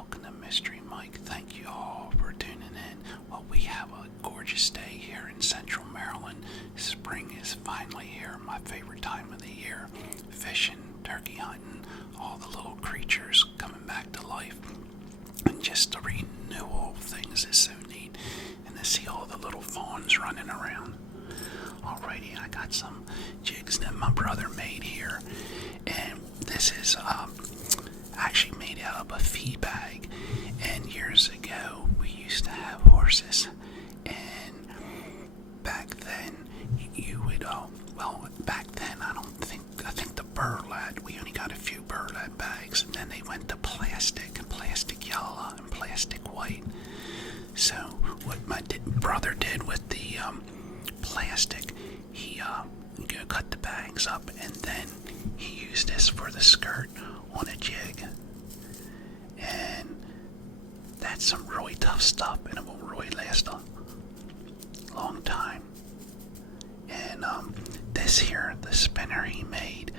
welcome to Mystery Mike. Thank you all for tuning in. Well, we have a gorgeous day here in Central Maryland. Spring is finally here, my favorite time of the year. Fishing, turkey hunting, all the little creatures coming back to life. And just the renewal of things is so neat. And to see all the little fawns running around. Alrighty, I got some jigs that my brother made here. And this is actually made out of a feed bag. And years ago, we used to have horses. And back then, you would, back then, I think the burlap, we only got a few burlap bags. And then they went to plastic, and plastic yellow, and plastic white. So, what my brother did with the plastic, he cut the bags up, and then he used this for the skirt on a jig. And that's some really tough stuff, and it will really last a long time. And this here, the spinner he made,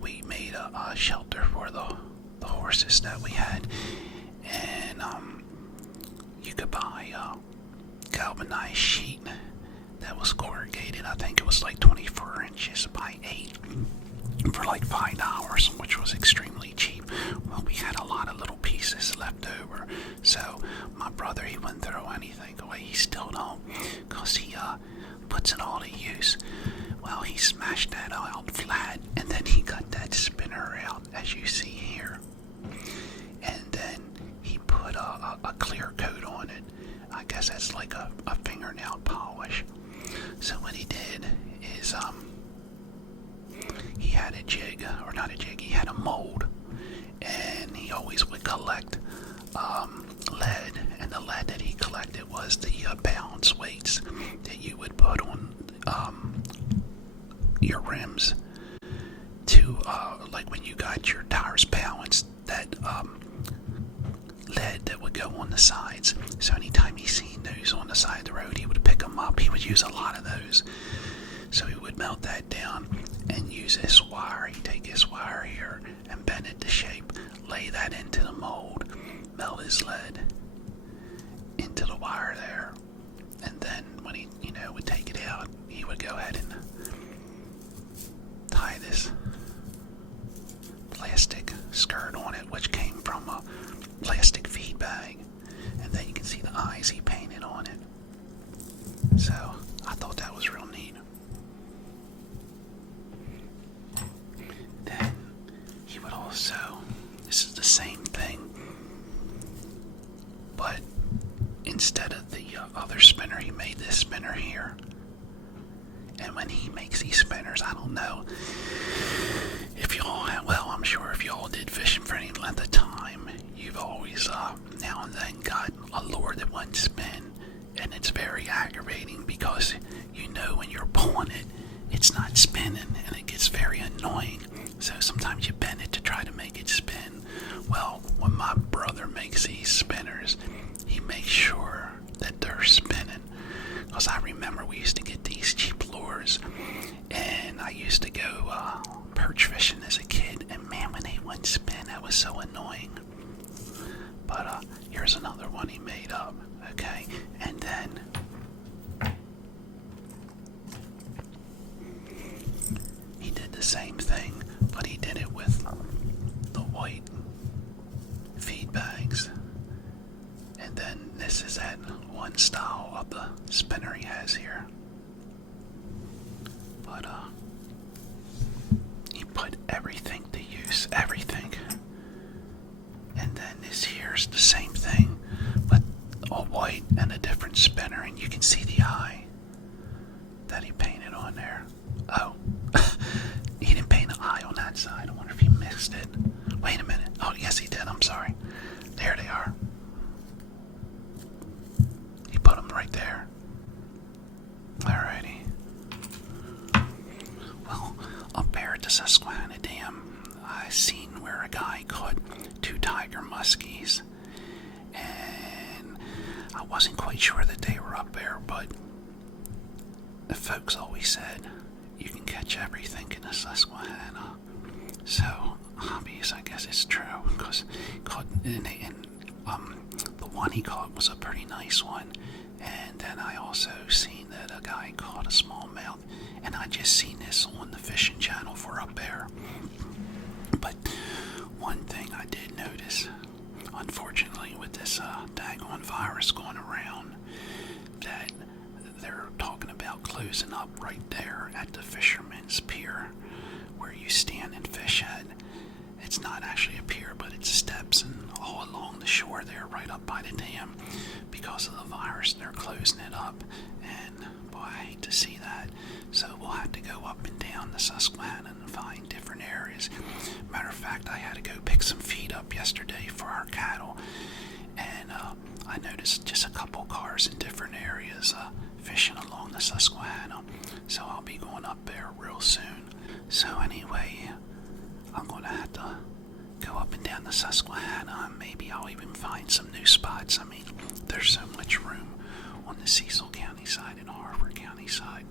we made a shelter for the horses that we had. And you could buy galvanized sheet that was corrugated. I think it was like 24 inches by 8 for like $5, which was extremely cheap. Well, we had a lot of little pieces left over, so my brother, he wouldn't throw anything away. He still don't, because he puts it all to use. Well, he smashed that out flat, and then he got that spinner out, as you see here. And then he put a clear coat on it. I guess that's like a fingernail polish. So what he did is he had a jig, or not a jig, he had a mold, and he always would collect lead, and the lead that he collected was the balance weights that you would put on your rims to like when you got your tires balanced, that lead that would go on the sides. So anytime he seen those on the side of the road, he would pick them up. He would use a lot of those. So he would melt that down and use his wire. He'd take his wire here and bend it to shape, lay that into the mold, melt his lead into the wire there. And then when he, would take it out, he would go ahead and tie this plastic skirt on it, which came from a plastic feed bag. And then you can see the eyes he painted on it. So I thought that was real neat. Then he would also, this is the same thing, but instead of the other spinner, he made this spinner here. And when he makes these spinners, I don't know if y'all have, I'm sure if y'all did fishing for any length of time, you've always now and then got a lure that wouldn't spin, and it's very aggravating because when you're pulling it, it's not spinning, and it gets very annoying. So sometimes you bend it to try to make it spin. Well, when my brother makes these spinners, he makes sure that they're spinning. Because I remember we used to get these cheap lures, and I used to go perch fishing as a kid, and man, when they wouldn't spin, that was so annoying. But here's another one he made up, okay? And then he did the same thing, but he did it with the white feed bags. And then this is that one style of the spinner he has here. But he put everything to use, everything. And then this here's the same thing, but all white and a different spinner, and you can see the eye that he painted on there. Oh, he didn't paint an eye on that side. I wonder if he mixed it. Wait a minute. Oh, yes he did. I'm sorry. There they are. He put them right there. Alrighty. Well, up there at the Susquehanna Dam, I seen where a guy caught 2 tiger muskies, and I wasn't quite sure that they were up there, but the folks always said you can catch everything in the Susquehanna. So hobbies, I guess it's true, because caught the one he caught was a pretty nice one, and then I also seen that a guy caught a smallmouth, and I just seen this on the fishing channel for up there. But one thing I did notice, unfortunately, with this daggone virus going around, that they're talking about closing up right there at the Fisherman's Pier, where you stand and fish at. It's not actually a pier, but it's steps and all along the shore there, right up by the dam. Because of the virus, they're closing it up, and boy, I hate to see that. So we'll have to go up and down the Susquehanna and find different areas. Matter of fact, I had to go pick some feed up yesterday for our cattle, and I noticed just a couple cars in different areas fishing along the Susquehanna. So I'll be going up there real soon. So anyway, I'm going to have to go up and down the Susquehanna, and maybe I'll even find some new spots. I mean, there's so much room on the Cecil County side and Harford County side.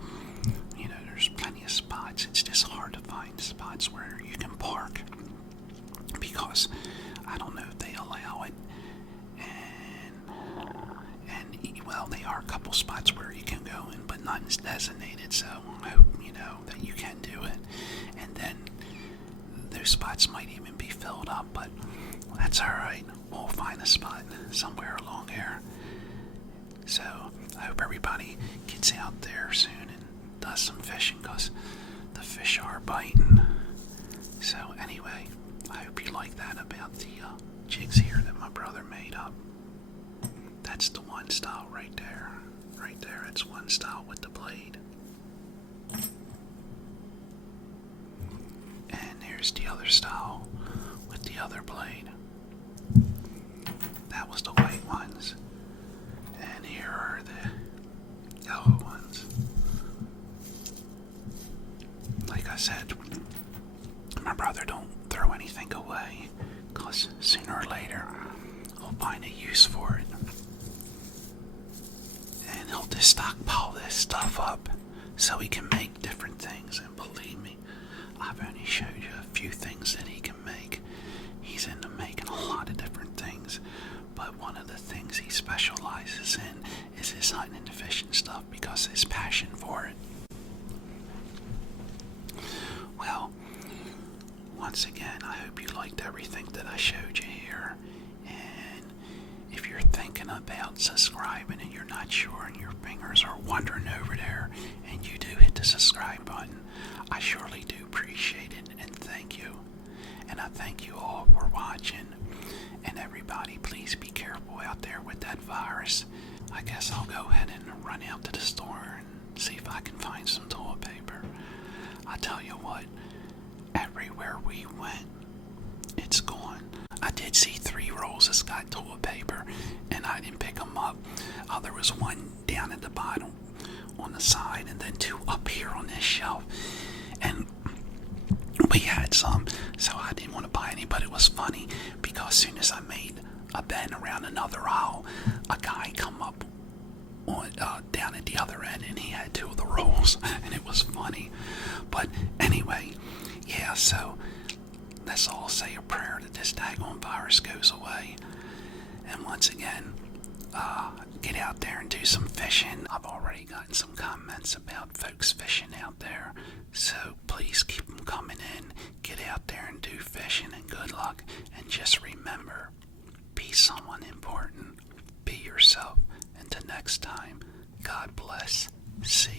You know, there's plenty of spots. It's just hard to find spots where you can park, because I don't know if they allow it. And well, they are a couple spots where you can go in, but nothing's designated. So I hope that you can do it. And then those spots might even be filled up, but that's alright. We'll find a spot somewhere along here. So I hope everybody gets out there soon and does some fishing, because the fish are biting. So anyway, I hope you like that about the jigs here that my brother made up. That's the one style right there. Right there, it's one style with the blade. And here's the other style with the other blade. That was the white ones. And here are the yellow ones. Like I said, my brother don't throw anything away, because sooner or later he'll find a use for it. And he'll just stockpile this stuff up so he can make different things. And believe me, I've only showed you a few things that he can make. He's into making a lot of different things, but one of the things he specializes in is his hunting and fishing stuff, because of his passion for it. Well, once again, I hope you liked everything that I showed you here. And if you're thinking about subscribing and you're not sure and your fingers are wandering over there, and you do hit the subscribe button, I surely do appreciate it, and thank you. And I thank you all for watching. And everybody, please be careful out there with that virus. I guess I'll go ahead and run out to the store and see if I can find some toilet paper. I tell you what, everywhere we went, it's gone. I did see 3 rolls of Scott toilet paper, and I didn't pick them up. There was one down at the bottom on the side, and then 2 up here on this shelf. And we had some, so I didn't want to buy any, but it was funny, because as soon as I made a bend around another aisle, a guy come up on down at the other end, and he had 2 of the rolls, and it was funny. But anyway, yeah, so let's all say a prayer that this daggone virus goes away. And once again, get out there and do some fishing. I've already gotten some comments about folks fishing out there, so please keep them coming in. Get out there and do fishing, and good luck. And just remember, be someone important. Be yourself. Until next time, God bless. See